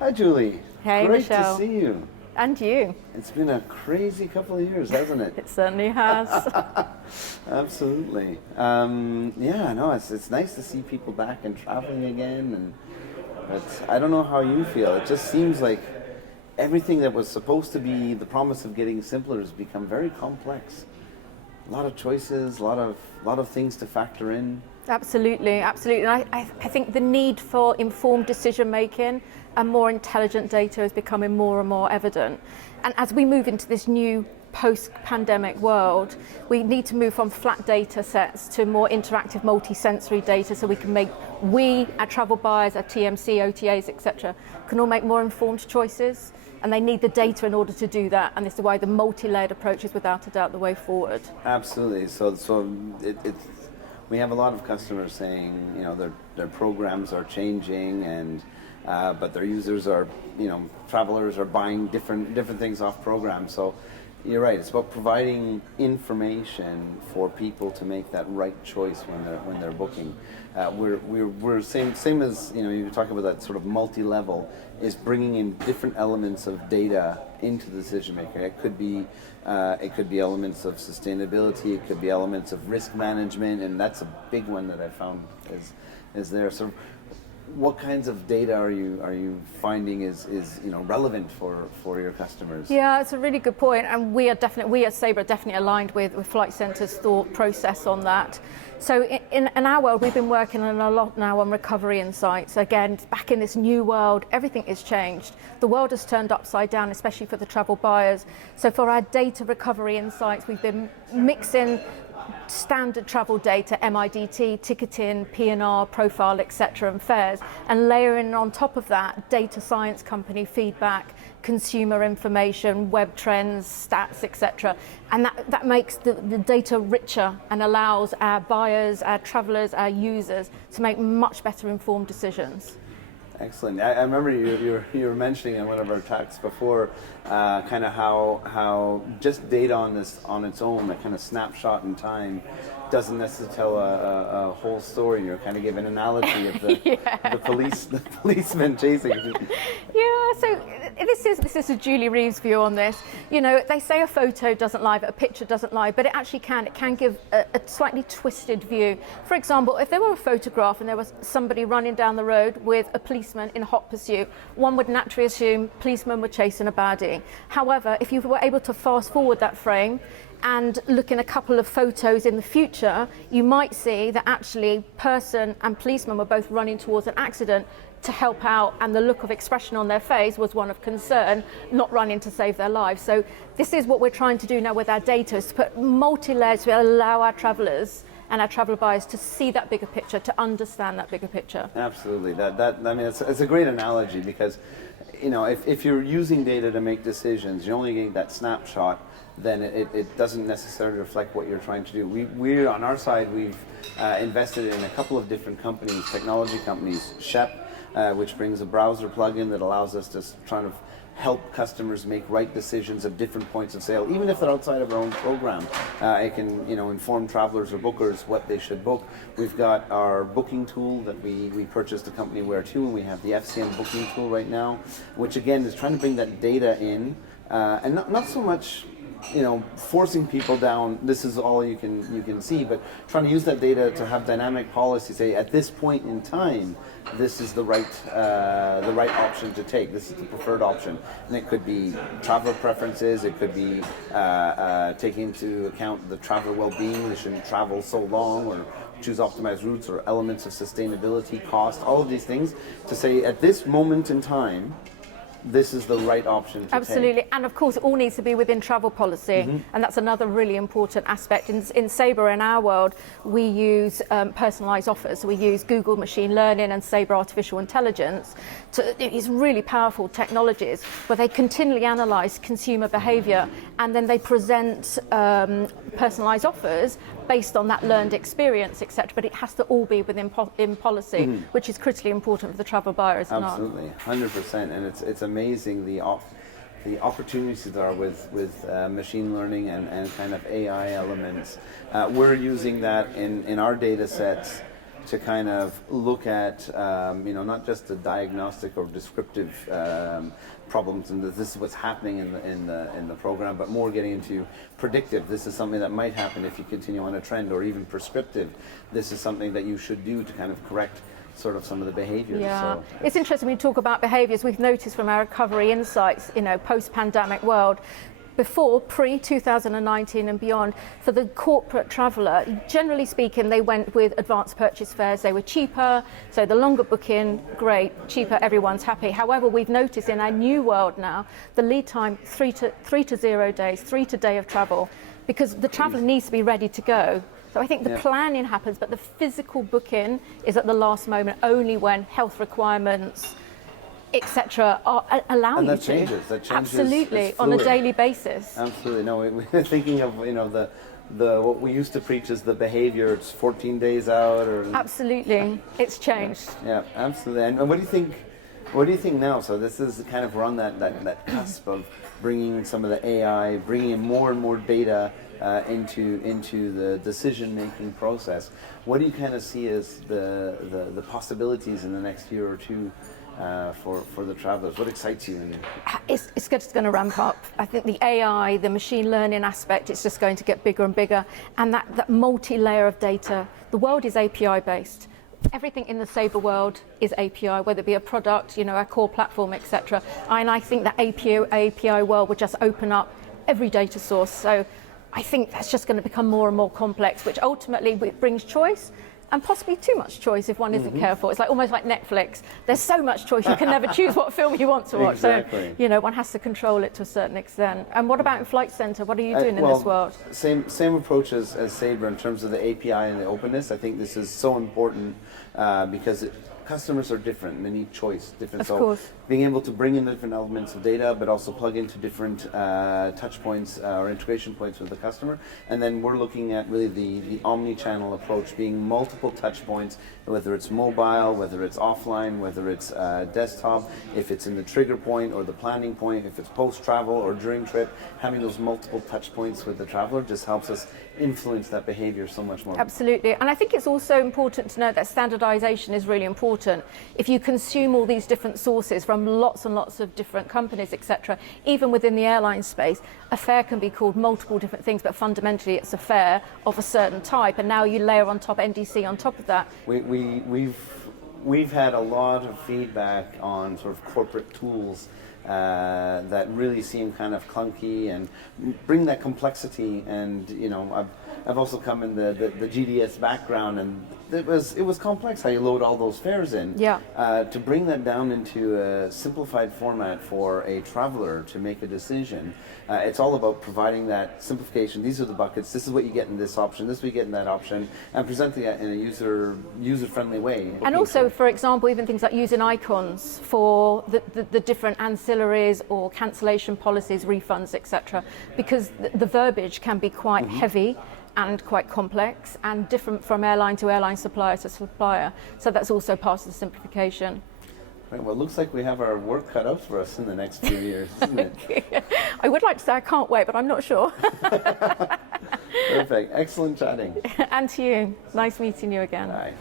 Hi, Julie. Hey, Great Michelle. to see you. And you. It's been a crazy couple of years, hasn't it? It certainly has. Absolutely. Yeah, no, it's nice to see people back and traveling again. But I don't know how you feel. It just seems like everything that was supposed to be the promise of getting simpler has become very complex. A lot of choices, a lot of things to factor in. Absolutely, absolutely. And I think the need for informed decision making and more intelligent data is becoming more and more evident. And as we move into this new post-pandemic world, we need to move from flat data sets to more interactive multi-sensory data so our travel buyers, our TMC, OTAs, etc., can all make more informed choices. And they need the data in order to do that. And this is why the multi-layered approach is without a doubt the way forward. Absolutely. We have a lot of customers saying, their programs are changing, but their users are, travelers are buying different things off programs. So you're right. It's about providing information for people to make that right choice when they're booking. We're same as you talk about that sort of multi-level, is bringing in different elements of data into the decision maker. It could be elements of sustainability. It could be elements of risk management, and that's a big one that I found is there. So, what kinds of data are you finding is relevant for your customers? Yeah, it's a really good point, and we at Sabre are definitely aligned with Flight Centre's thought process on that. So in our world, we've been working a lot now on recovery insights. Again, back in this new world, everything is changed. The world has turned upside down, especially for the travel buyers. So for our data recovery insights, we've been mixing standard travel data, MIDT, ticketing, P&R, profile, etc., and fares, and layering on top of that data science company feedback, consumer information, web trends, stats, etc. And that makes the data richer and allows our buyers, our travelers, our users to make much better informed decisions. Excellent. I remember you were mentioning in one of our talks before, kind of how just data on its own, a kind of snapshot in time, doesn't necessarily tell a whole story. You're kind of giving an analogy of the policeman chasing. Yeah. So this is a Julie Reeves view on this. They say a photo doesn't lie, but a picture doesn't lie, but it actually can. It can give a slightly twisted view. For example, if there were a photograph and there was somebody running down the road with a policeman in hot pursuit, one would naturally assume policemen were chasing a baddie. However, if you were able to fast forward that frame and look in a couple of photos in the future, you might see that actually person and policeman were both running towards an accident to help out, and the look of expression on their face was one of concern, not running to save their lives. So this is what we're trying to do now with our data, is to put multi-layers to allow our travellers and our travel buyers to see that bigger picture, to understand that bigger picture. Absolutely. It's a great analogy, because if you're using data to make decisions, you're only getting that snapshot, then it doesn't necessarily reflect what you're trying to do. We on our side, we've invested in a couple of different companies, technology companies, Shep, which brings a browser plugin that allows us to try to help customers make right decisions at different points of sale, even if they're outside of our own program. It can inform travelers or bookers what they should book. We've got our booking tool that we purchased a company Where To, and we have the FCM booking tool right now, which again is trying to bring that data in, and not so much forcing people down, this is all you can see, but trying to use that data to have dynamic policy, say at this point in time, this is the right option to take. This is the preferred option, and it could be traveler preferences. It could be taking into account the traveler well-being. They shouldn't travel so long, or choose optimized routes, or elements of sustainability, cost. All of these things to say at this moment in time, this is the right option to Absolutely. take. And of course, it all needs to be within travel policy. And that's another really important aspect. In Sabre, in our world, we use personalized offers. So we use Google machine learning and Sabre artificial intelligence. It's really powerful technologies where they continually analyze consumer behavior, and then they present personalized offers based on that learned experience, etc. But it has to all be within policy, which is critically important for the travel buyer, is it not? Absolutely, 100%. And it's amazing the opportunities there are with machine learning and kind of AI elements. We're using that in our data sets to kind of look at, not just the diagnostic or descriptive problems, and this is what's happening in the program, but more getting into predictive. This is something that might happen if you continue on a trend, or even prescriptive. This is something that you should do to kind of correct sort of some of the behaviors. Yeah, So it's interesting when you talk about behaviours. We've noticed from our recovery insights, post-pandemic world, before, pre-2019 and beyond, for the corporate traveller, generally speaking, they went with advanced purchase fares. They were cheaper, so the longer booking, great, cheaper, everyone's happy. However, we've noticed in our new world now, the lead time, 3 to 0 days, 3 to day of travel, because the traveller needs to be ready to go. So I think the planning happens, but the physical booking is at the last moment, only when health requirements, etc., are allowing and you that to. changes. That changes. Absolutely, It's on a fluid. daily basis. Absolutely. No, we're thinking of the what we used to preach is the behavior. It's 14 days out, or Absolutely, it's changed. yeah, absolutely. And what do you think? What do you think now? So this is kind of we're on that cusp of bringing in some of the AI, bringing in more and more data into the decision making process. What do you kind of see as the possibilities in the next year or two for the travelers? What excites you? It's just going to ramp up. I think the AI, the machine learning aspect, it's just going to get bigger and bigger. And that multi-layer of data, the world is API based. Everything in the Sabre world is API, whether it be a product, our core platform, etc. And I think that API world will just open up every data source. So I think that's just going to become more and more complex, which ultimately brings choice, and possibly too much choice if one isn't careful. It's almost like Netflix. There's so much choice, you can never choose what film you want to watch. Exactly. So, one has to control it to a certain extent. And what about in Flight Centre? What are you doing in this world? Same approach as Sabre in terms of the API and the openness. I think this is so important because customers are different and they need choice. Of course. Being able to bring in different elements of data, but also plug into different touch points or integration points with the customer. And then we're looking at really the omni-channel approach, being multiple touch points, whether it's mobile, whether it's offline, whether it's desktop, if it's in the trigger point or the planning point, if it's post-travel or during trip, having those multiple touch points with the traveler just helps us influence that behavior so much more. Absolutely. And I think it's also important to note that standardization is really important. If you consume all these different sources from lots and lots of different companies, etc., even within the airline space, a fare can be called multiple different things, but fundamentally it's a fare of a certain type. And now you layer on top NDC on top of that. We've had a lot of feedback on sort of corporate tools that really seem kind of clunky and bring that complexity. And I've also come in the GDS background, and it was complex how you load all those fares in. Yeah. To bring that down into a simplified format for a traveler to make a decision, it's all about providing that simplification. These are the buckets. This is what you get in this option. This is what you get in that option, and presenting it in a user-friendly way. And also, for example, even things like using icons for the different ancillaries or cancellation policies, refunds, etc. Because the verbiage can be quite heavy and quite complex and different from airline to airline, supplier to supplier. So that's also part of the simplification. Right, well, it looks like we have our work cut out for us in the next few years, isn't it? I would like to say I can't wait, but I'm not sure. Perfect. Excellent chatting. And to you. Nice meeting you again. Bye.